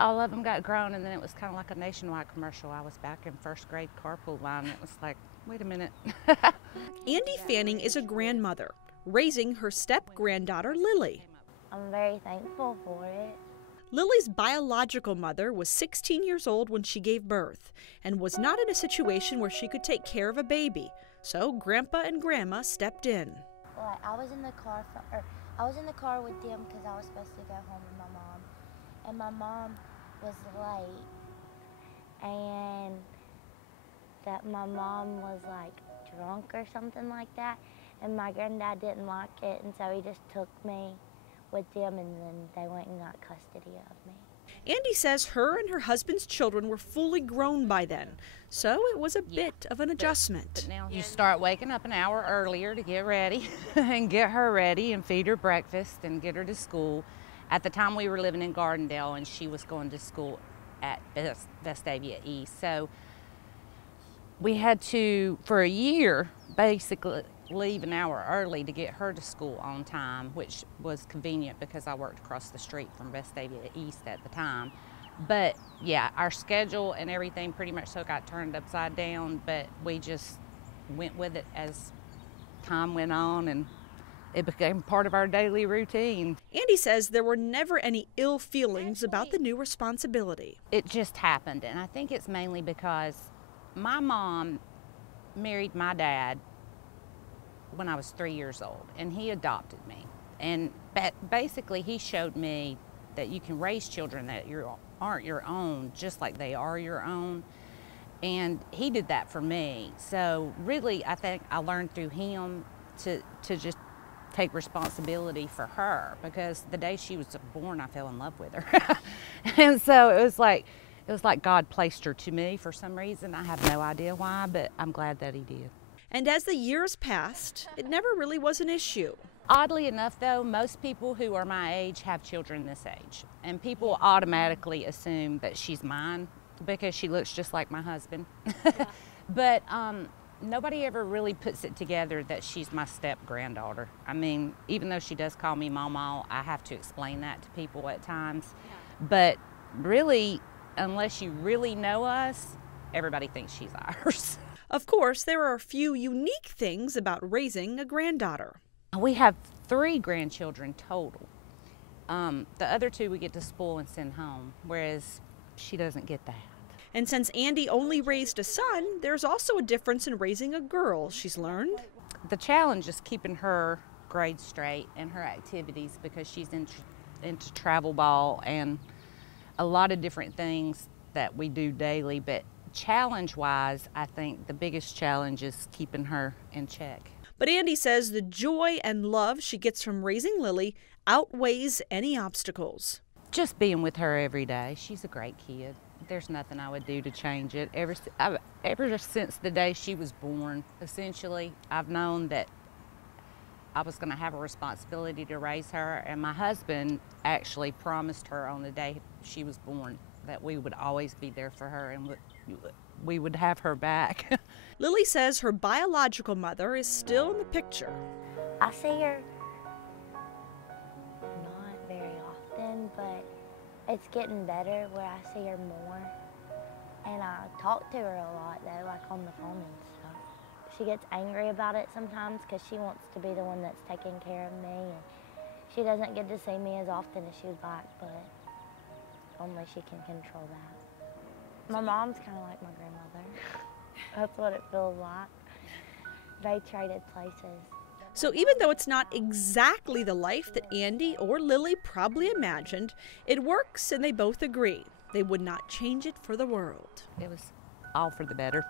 all of them got grown, and then it was kind of like a Nationwide commercial. I was back in first grade carpool line. It was like, wait a minute. Andy Fanning is a grandmother, raising her step-granddaughter, Lily. I'm very thankful for it. Lily's biological mother was 16 years old when she gave birth and was not in a situation where she could take care of a baby, so Grandpa and Grandma stepped in. Like, I was in the car with them because I was supposed to go home with my mom, and my mom was late, and that my mom was like drunk or something like that, and my granddad didn't like it, and so he just took me with them, and then they went and got custody of me. Andy says her and her husband's children were fully grown by then, so it was a bit of an adjustment. But now you start waking up an hour earlier to get ready and get her ready and feed her breakfast and get her to school. At the time we were living in Gardendale, and she was going to school at Vestavia East. So we had to, for a year, basically leave an hour early to get her to school on time, which was convenient because I worked across the street from Vestavia East at the time. But yeah, our schedule and everything pretty much so got turned upside down, but we just went with it as time went on, and it became part of our daily routine. Andy says there were never any ill feelings about the new responsibility. It just happened, and I think it's mainly because my mom married my dad when I was 3 years old, and he adopted me. And basically he showed me that you can raise children that aren't your own just like they are your own. And he did that for me. So really, I think I learned through him to just take responsibility for her, because the day she was born, I fell in love with her. And so it was like God placed her to me for some reason. I have no idea why, but I'm glad that he did. And as the years passed, it never really was an issue. Oddly enough, though, most people who are my age have children this age. And people automatically assume that she's mine because she looks just like my husband. Yeah. But nobody ever really puts it together that she's my step-granddaughter. I mean, even though she does call me Mama, I have to explain that to people at times. Yeah. But really, unless you really know us, everybody thinks she's ours. Of course, there are a few unique things about raising a granddaughter. We have 3 grandchildren total. The other 2 we get to spoil and send home, whereas she doesn't get that. And since Andy only raised a son, there's also a difference in raising a girl, she's learned. The challenge is keeping her grades straight and her activities, because she's into travel ball and a lot of different things that we do daily. But challenge-wise, I think the biggest challenge is keeping her in check. But Andy says the joy and love she gets from raising Lily outweighs any obstacles. Just being with her every day. She's a great kid. There's nothing I would do to change it. Ever since the day she was born, essentially, I've known that I was going to have a responsibility to raise her, and my husband actually promised her on the day she was born that we would always be there for her and we would have her back. Lily says her biological mother is still in the picture. I see her not very often, but it's getting better where I see her more. And I talk to her a lot though, like on the phone and stuff. She gets angry about it sometimes because she wants to be the one that's taking care of me, and she doesn't get to see me as often as she would like, but only she can control that. My mom's kind of like my grandmother. That's what it feels like. They traded places. So even though it's not exactly the life that Andy or Lily probably imagined, it works, and they both agree they would not change it for the world. It was all for the better.